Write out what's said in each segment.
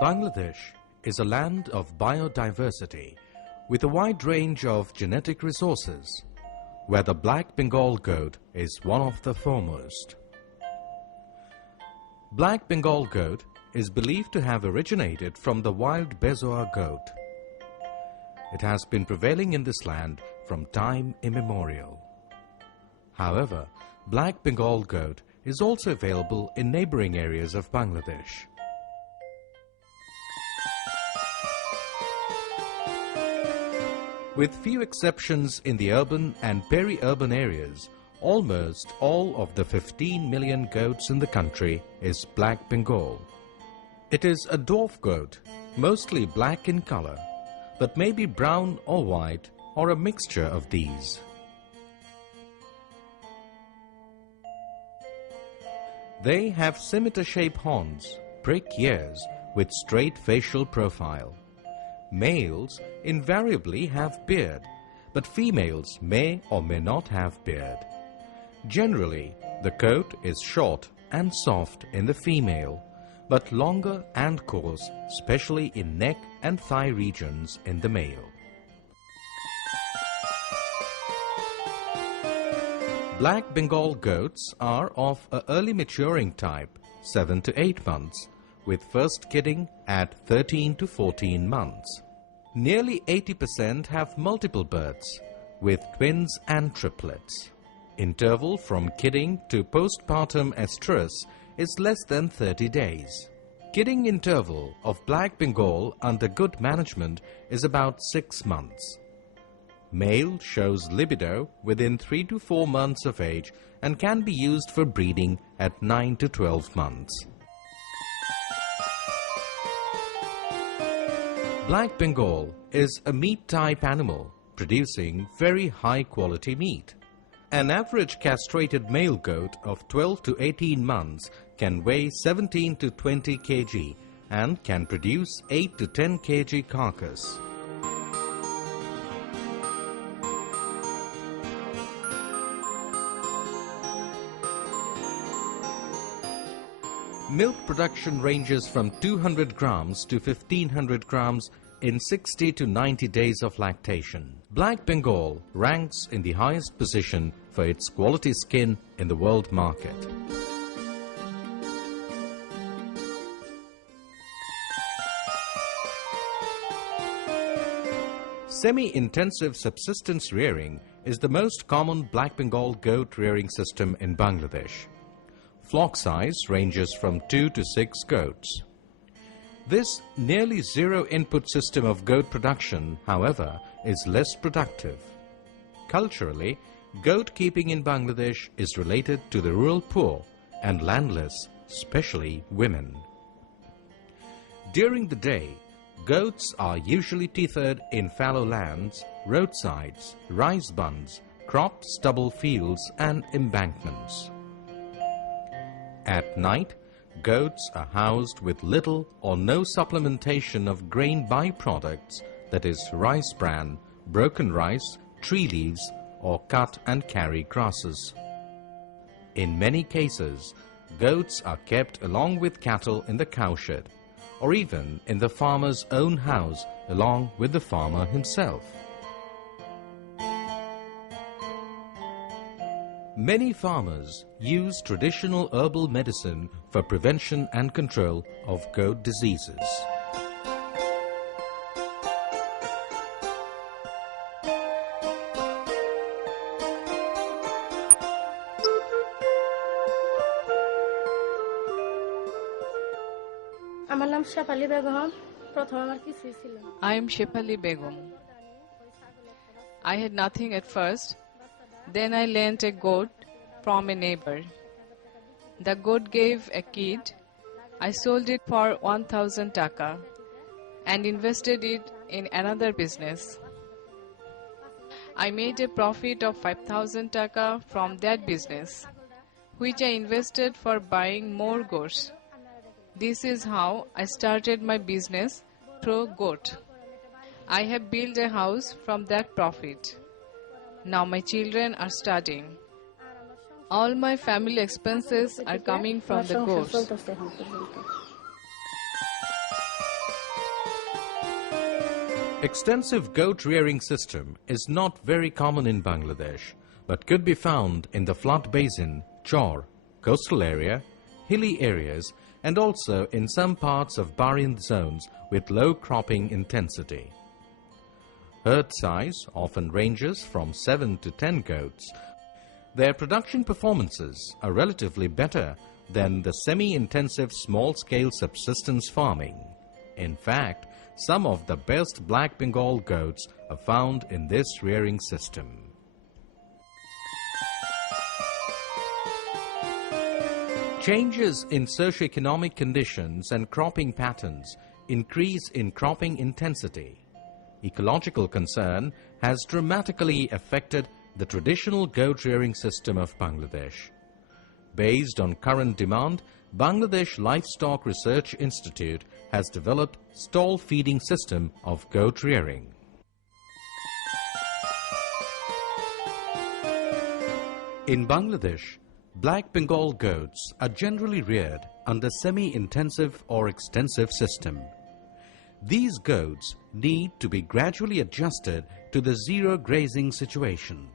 Bangladesh is a land of biodiversity with a wide range of genetic resources, where the Black Bengal goat is one of the foremost. Black Bengal goat is believed to have originated from the wild Bezoar goat. It has been prevailing in this land from time immemorial. However, Black Bengal goat is also available in neighboring areas of Bangladesh. With few exceptions in the urban and peri-urban areas, almost all of the 15 million goats in the country is Black Bengal. It is a dwarf goat, mostly black in color, but may be brown or white or a mixture of these. They have scimitar-shaped horns, prick ears with straight facial profile. Males invariably have beard, but females may or may not have beard. Generally, the coat is short and soft in the female, but longer and coarse, especially in neck and thigh regions in the male. Black Bengal goats are of an early maturing type, 7 to 8 months, with first kidding at 13 to 14 months. Nearly 80% have multiple births, with twins and triplets. Interval from kidding to postpartum estrus is less than 30 days. Kidding interval of Black Bengal under good management is about 6 months. Male shows libido within 3 to 4 months of age and can be used for breeding at 9 to 12 months. Black Bengal is a meat-type animal producing very high-quality meat. An average castrated male goat of 12 to 18 months can weigh 17 to 20 kg and can produce 8 to 10 kg carcass. Milk production ranges from 200 grams to 1500 grams in 60 to 90 days of lactation. Black Bengal ranks in the highest position for its quality skin in the world market. Semi-intensive subsistence rearing is the most common Black Bengal goat rearing system in Bangladesh. Flock size ranges from 2 to 6 goats. This nearly zero input system of goat production, however, is less productive. Culturally, goat keeping in Bangladesh is related to the rural poor and landless, especially women. During the day, goats are usually tethered in fallow lands, roadsides, rice bunds, crop stubble fields and embankments. At night, goats are housed with little or no supplementation of grain byproducts, that is rice bran, broken rice, tree leaves, or cut and carry grasses. In many cases, goats are kept along with cattle in the cowshed, or even in the farmer's own house along with the farmer himself. Many farmers use traditional herbal medicine for prevention and control of goat diseases. I am Shefali Begum. I had nothing at first. Then I lent a goat from a neighbor. The goat gave a kid. I sold it for 1000 taka and invested it in another business. I made a profit of 5000 taka from that business, which I invested for buying more goats. This is how I started my business through goat. I have built a house from that profit. Now my children are studying. All my family expenses are coming from the goats. Extensive goat rearing system is not very common in Bangladesh, but could be found in the flood basin, Chor, coastal area, hilly areas, and also in some parts of Barind zones with low cropping intensity. Herd size often ranges from 7 to 10 goats. Their production performances are relatively better than the semi-intensive small-scale subsistence farming. In fact, some of the best Black Bengal goats are found in this rearing system. Changes in socioeconomic conditions and cropping patterns increase in cropping intensity. Ecological concern has dramatically affected the traditional goat rearing system of Bangladesh. Based on current demand, Bangladesh Livestock Research Institute has developed stall feeding system of goat rearing. In Bangladesh, Black Bengal goats are generally reared under semi-intensive or extensive system. These goats need to be gradually adjusted to the zero grazing situation.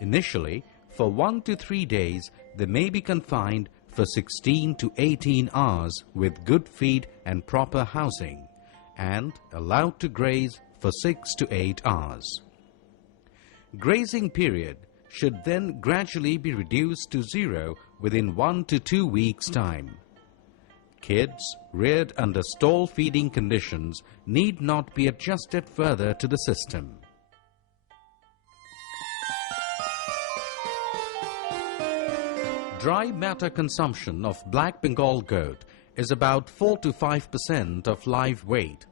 Initially, for 1 to 3 days, they may be confined for 16 to 18 hours with good feed and proper housing, and allowed to graze for 6 to 8 hours. Grazing period should then gradually be reduced to zero within 1 to 2 weeks' time. Kids reared under stall feeding conditions need not be adjusted further to the system. Dry matter consumption of Black Bengal goat is about 4 to 5% of live weight.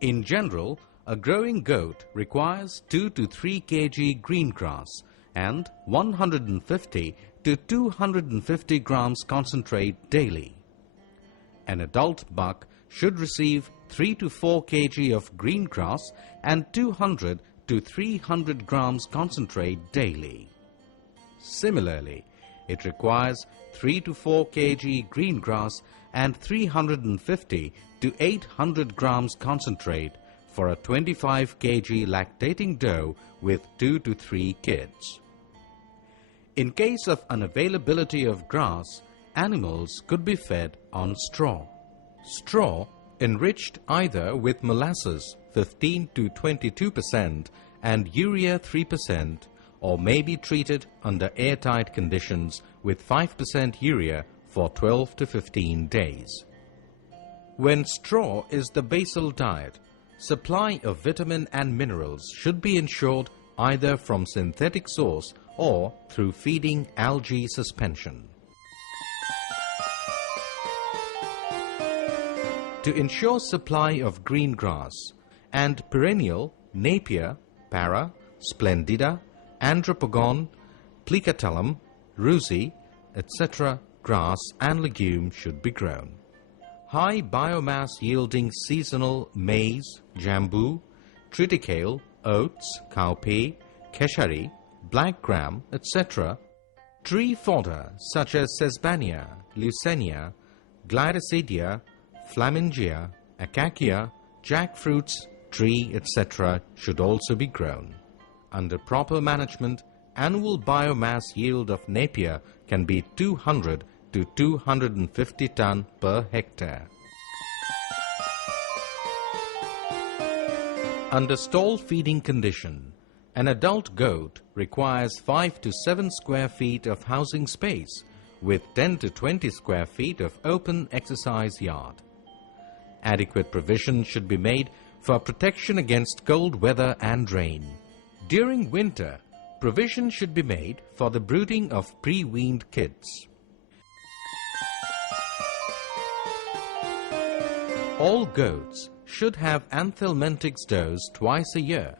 In general, a growing goat requires 2 to 3 kg green grass and 150 to 250 grams concentrate daily. An adult buck should receive 3 to 4 kg of green grass and 200 to 300 grams concentrate daily. Similarly, it requires 3 to 4 kg green grass and 350 to 800 grams concentrate for a 25 kg lactating doe with 2 to 3 kids. In case of unavailability of grass, animals could be fed on straw. Straw enriched either with molasses 15 to 22% and urea 3%, or may be treated under airtight conditions with 5% urea for 12 to 15 days. When straw is the basal diet, supply of vitamin and minerals should be ensured either from synthetic source or through feeding algae suspension. To ensure supply of green grass and perennial Napier, Para, Splendida, Andropogon, Plicatellum, Ruzi, etc. grass and legume should be grown. High biomass yielding seasonal maize, jambu, triticale, oats, cowpea, keshari, black gram, etc. Tree fodder such as Sesbania, Leucaena, Gliricidia, Flamingia, Acacia, jackfruits, tree, etc. should also be grown. Under proper management, annual biomass yield of Napier can be 200 to 250 ton per hectare. Under stall feeding condition, an adult goat requires 5 to 7 square feet of housing space with 10 to 20 square feet of open exercise yard. Adequate provision should be made for protection against cold weather and rain. During winter, provision should be made for the brooding of pre-weaned kids. All goats should have anthelmintics dose twice a year,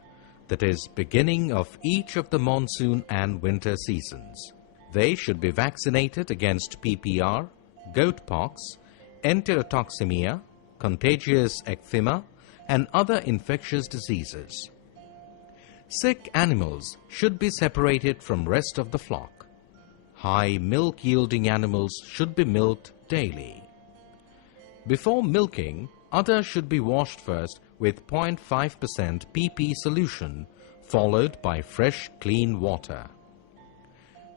that is, beginning of each of the monsoon and winter seasons. They should be vaccinated against PPR, goat pox, enterotoxemia, contagious eczema, and other infectious diseases. Sick animals should be separated from rest of the flock. High milk-yielding animals should be milked daily. Before milking, udder should be washed first with 0.5% PP solution, followed by fresh, clean water.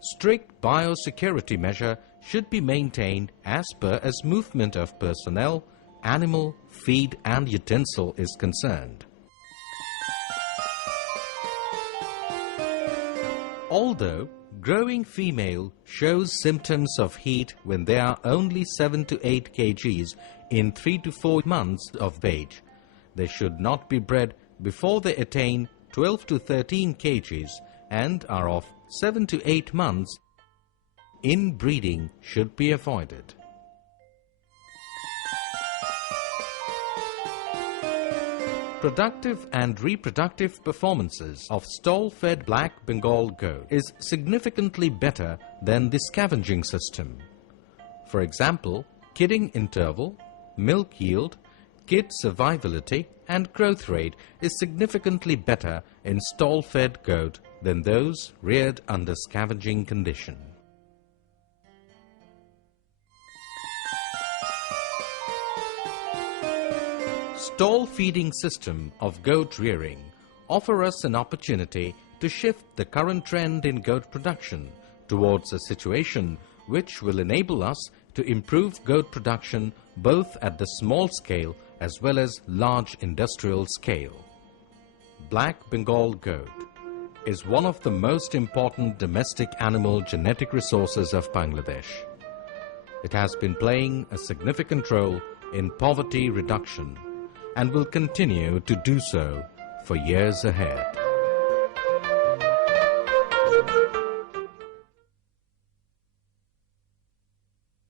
Strict biosecurity measure should be maintained as per as movement of personnel, animal, feed and utensil is concerned. Although growing female shows symptoms of heat when they are only 7 to 8 kgs in 3 to 4 months of age, they should not be bred before they attain 12 to 13 kgs and are of 7 to 8 months. Inbreeding should be avoided. Productive and reproductive performances of stall-fed Black Bengal goat is significantly better than the scavenging system. For example, kidding interval, milk yield, kid survivability and growth rate is significantly better in stall-fed goat than those reared under scavenging condition. Stall feeding system of goat rearing offer us an opportunity to shift the current trend in goat production towards a situation which will enable us to improve goat production both at the small scale as well as large industrial scale. Black Bengal goat is one of the most important domestic animal genetic resources of Bangladesh. It has been playing a significant role in poverty reduction and will continue to do so for years ahead.